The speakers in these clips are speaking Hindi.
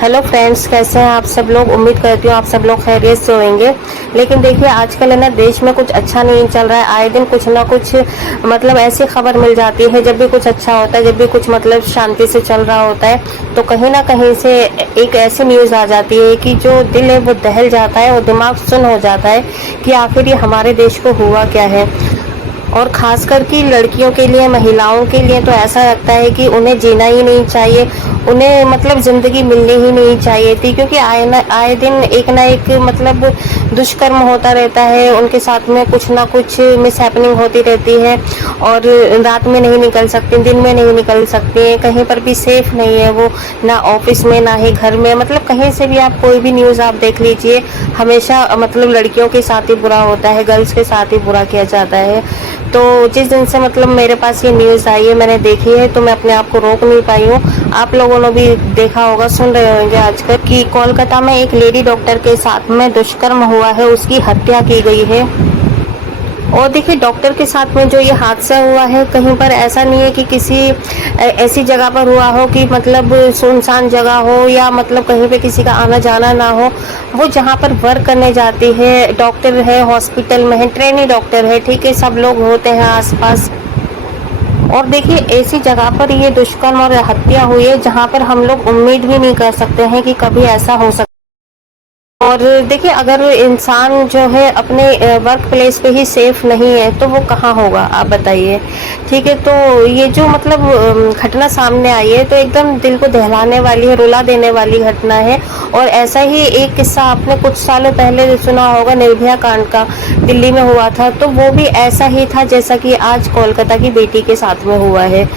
हेलो फ्रेंड्स, कैसे हैं आप सब लोग। उम्मीद करती हूँ आप सब लोग खैरियत से होंगे। लेकिन देखिए आजकल है ना, देश में कुछ अच्छा नहीं चल रहा है। आए दिन कुछ ना कुछ मतलब ऐसी खबर मिल जाती है। जब भी कुछ अच्छा होता है, जब भी कुछ मतलब शांति से चल रहा होता है, तो कहीं ना कहीं से एक ऐसी न्यूज़ आ जाती है कि जो दिल है वो दहल जाता है और दिमाग सुन्न हो जाता है कि आखिर ये हमारे देश को हुआ क्या है। और खास करके लड़कियों के लिए, महिलाओं के लिए तो ऐसा लगता है कि उन्हें जीना ही नहीं चाहिए, उन्हें मतलब ज़िंदगी मिलनी ही नहीं चाहिए थी। क्योंकि आए दिन एक ना एक मतलब दुष्कर्म होता रहता है, उनके साथ में कुछ ना कुछ मिसहैपनिंग होती रहती है। और रात में नहीं निकल सकती, दिन में नहीं निकल सकती, कहीं पर भी सेफ नहीं है वो, ना ऑफिस में ना ही घर में। मतलब कहीं से भी आप कोई भी न्यूज़ आप देख लीजिए, हमेशा मतलब लड़कियों के साथ ही बुरा होता है, गर्ल्स के साथ ही बुरा किया जाता है। तो जिस दिन से मतलब मेरे पास ये न्यूज़ आई है, मैंने देखी है, तो मैं अपने आप को रोक नहीं पाई हूँ। आप लोगों ने भी देखा होगा, सुन रहे होंगे आजकल कि कोलकाता में एक लेडी डॉक्टर के साथ में दुष्कर्म हुआ है, उसकी हत्या की गई है। और देखिए डॉक्टर के साथ में जो ये हादसा हुआ है, कहीं पर ऐसा नहीं है कि किसी ऐसी जगह पर हुआ हो कि मतलब सुनसान जगह हो, या मतलब कहीं पे किसी का आना जाना ना हो। वो जहाँ पर वर्क करने जाती है, डॉक्टर है, हॉस्पिटल में है, ट्रेनी डॉक्टर है, ठीक है, सब लोग होते हैं आसपास। और देखिए ऐसी जगह पर ये दुष्कर्म और हत्या हुई है जहाँ पर हम लोग उम्मीद भी नहीं कर सकते हैं कि कभी ऐसा हो सकता। और देखिए अगर इंसान जो है अपने वर्क प्लेस पे ही सेफ नहीं है, तो वो कहाँ होगा, आप बताइए। ठीक है, तो ये जो मतलब घटना सामने आई है, तो एकदम दिल को दहलाने वाली है, रुला देने वाली घटना है। और ऐसा ही एक किस्सा आपने कुछ सालों पहले सुना होगा, निर्भया कांड का, दिल्ली में हुआ था। तो वो भी ऐसा ही था जैसा कि आज कोलकाता की बेटी के साथ में हुआ है।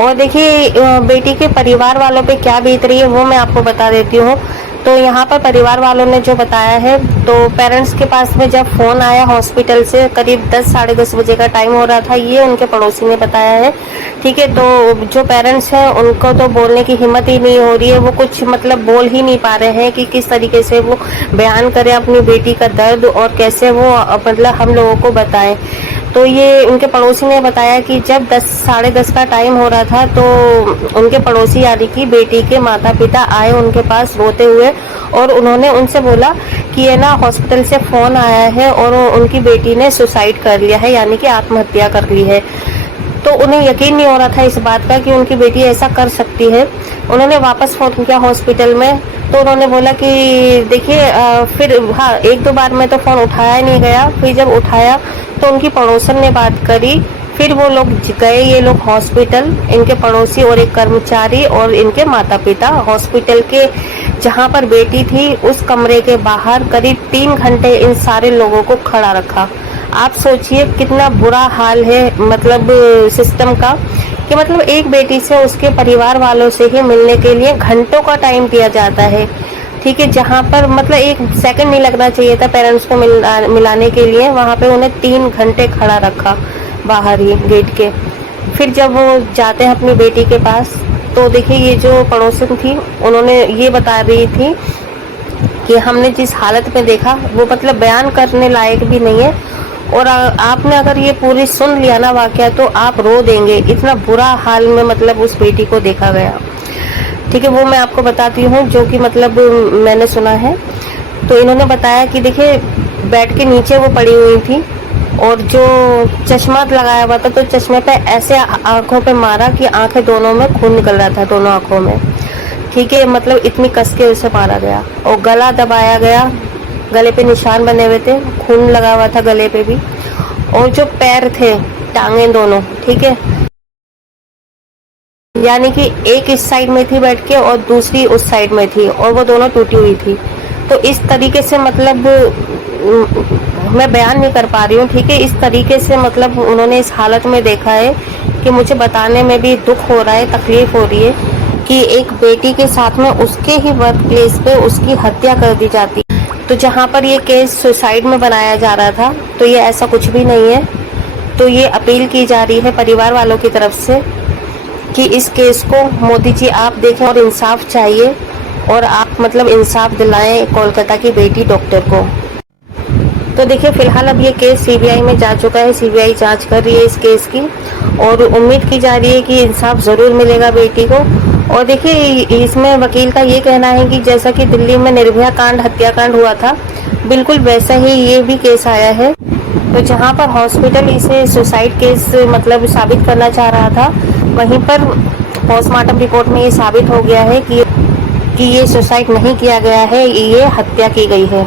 और देखिए बेटी के परिवार वालों पे क्या बीत रही है वो मैं आपको बता देती हूँ। तो यहाँ पर परिवार वालों ने जो बताया है, तो पेरेंट्स के पास में जब फ़ोन आया हॉस्पिटल से, करीब 10 साढ़े 10 बजे का टाइम हो रहा था, ये उनके पड़ोसी ने बताया है। ठीक है, तो जो पेरेंट्स हैं उनको तो बोलने की हिम्मत ही नहीं हो रही है, वो कुछ मतलब बोल ही नहीं पा रहे हैं कि किस तरीके से वो बयान करें अपनी बेटी का दर्द, और कैसे वो मतलब हम लोगों को बताएं। तो ये उनके पड़ोसी ने बताया कि जब 10 साढ़े 10 का टाइम हो रहा था, तो उनके पड़ोसी यानी कि बेटी के माता पिता आए उनके पास रोते हुए, और उन्होंने उनसे बोला कि ये ना हॉस्पिटल से फ़ोन आया है और उनकी बेटी ने सुसाइड कर लिया है, यानी कि आत्महत्या कर ली है। तो उन्हें यकीन नहीं हो रहा था इस बात का कि उनकी बेटी ऐसा कर सकती है। उन्होंने वापस फ़ोन किया हॉस्पिटल में, तो उन्होंने बोला कि देखिए फिर हाँ, एक दो बार में तो फ़ोन उठाया नहीं गया। फिर जब उठाया तो उनकी पड़ोसन ने बात करी। फिर वो लोग गए, ये लोग हॉस्पिटल, इनके पड़ोसी और एक कर्मचारी और इनके माता पिता, हॉस्पिटल के जहाँ पर बेटी थी उस कमरे के बाहर करीब 3 घंटे इन सारे लोगों को खड़ा रखा। आप सोचिए कितना बुरा हाल है मतलब सिस्टम का, कि मतलब एक बेटी से उसके परिवार वालों से ही मिलने के लिए घंटों का टाइम दिया जाता है। ठीक है, जहाँ पर मतलब एक सेकंड नहीं लगना चाहिए था पेरेंट्स को मिलाने के लिए, वहाँ पे उन्हें 3 घंटे खड़ा रखा बाहर ही गेट के। फिर जब वो जाते हैं अपनी बेटी के पास, तो देखिए ये जो पड़ोसन थी उन्होंने ये बता रही थी कि हमने जिस हालत में देखा वो मतलब बयान करने लायक भी नहीं है। और आपने अगर ये पूरी सुन लिया ना वाकया, तो आप रो देंगे, इतना बुरा हाल में मतलब उस बेटी को देखा गया। ठीक है, वो मैं आपको बताती हूँ जो कि मतलब मैंने सुना है। तो इन्होंने बताया कि देखिए बेड के नीचे वो पड़ी हुई थी, और जो चश्मा लगाया हुआ था, तो चश्मे पे ऐसे आंखों पे मारा कि आंखें दोनों में खून निकल रहा था, दोनों आंखों में। ठीक है, मतलब इतनी कस के उसे मारा गया, और गला दबाया गया, गले पे निशान बने हुए थे, खून लगा हुआ था गले पे भी। और जो पैर थे, टांगे दोनों, ठीक है, यानी कि एक इस साइड में थी बैठ के और दूसरी उस साइड में थी, और वो दोनों टूटी हुई थी। तो इस तरीके से मतलब मैं बयान नहीं कर पा रही हूँ। ठीक है, इस तरीके से मतलब उन्होंने इस हालत में देखा है कि मुझे बताने में भी दुख हो रहा है, तकलीफ हो रही है कि एक बेटी के साथ में उसके ही वर्क प्लेस पे उसकी हत्या कर दी जाती है। तो जहाँ पर ये केस सुसाइड में बनाया जा रहा था, तो ये ऐसा कुछ भी नहीं है। तो ये अपील की जा रही है परिवार वालों की तरफ से कि इस केस को मोदी जी आप देखें और इंसाफ चाहिए, और आप मतलब इंसाफ दिलाएं कोलकाता की बेटी डॉक्टर को। तो देखिए फिलहाल अब ये केस सीबीआई में जा चुका है, सीबीआई जांच कर रही है इस केस की, और उम्मीद की जा रही है कि इंसाफ ज़रूर मिलेगा बेटी को। और देखिए इसमें वकील का ये कहना है कि जैसा कि दिल्ली में निर्भया कांड हत्याकांड हुआ था, बिल्कुल वैसा ही ये भी केस आया है। तो जहां पर हॉस्पिटल इसे सुसाइड केस मतलब साबित करना चाह रहा था, वहीं पर पोस्टमार्टम रिपोर्ट में ये साबित हो गया है कि ये सुसाइड नहीं किया गया है, ये हत्या की गई है।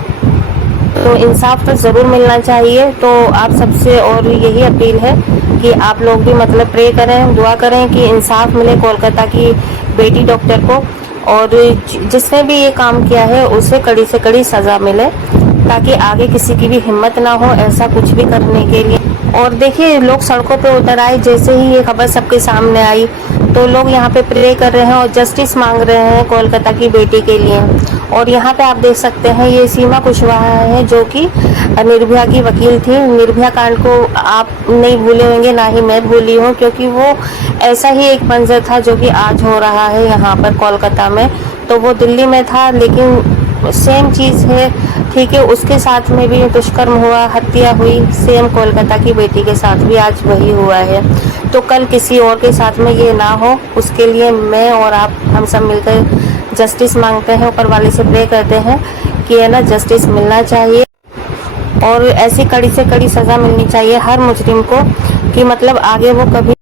तो इंसाफ तो ज़रूर मिलना चाहिए। तो आप सबसे और यही अपील है कि आप लोग भी मतलब प्रे करें, दुआ करें कि इंसाफ मिले कोलकाता की बेटी डॉक्टर को, और जिसने भी ये काम किया है उसे कड़ी से कड़ी सज़ा मिले, ताकि आगे किसी की भी हिम्मत ना हो ऐसा कुछ भी करने के लिए। और देखिए लोग सड़कों पे उतर आए, जैसे ही ये खबर सबके सामने आई तो लोग यहाँ पे प्रे कर रहे हैं और जस्टिस मांग रहे हैं कोलकाता की बेटी के लिए। और यहाँ पे आप देख सकते हैं ये सीमा कुशवाहा है, जो कि निर्भया की वकील थी। निर्भया कांड को आप नहीं भूले होंगे, ना ही मैं भूली हूँ, क्योंकि वो ऐसा ही एक मंजर था जो कि आज हो रहा है यहाँ पर कोलकाता में। तो वो दिल्ली में था, लेकिन सेम चीज़ है, ठीक है, उसके साथ में भी दुष्कर्म हुआ, हत्या हुई, सेम कोलकाता की बेटी के साथ भी आज वही हुआ है। तो कल किसी और के साथ में ये ना हो, उसके लिए मैं और आप हम सब मिलकर जस्टिस मांगते हैं, ऊपर वाले से प्रे करते हैं कि है ना जस्टिस मिलना चाहिए और ऐसी कड़ी से कड़ी सज़ा मिलनी चाहिए हर मुजरिम को, कि मतलब आगे वो कभी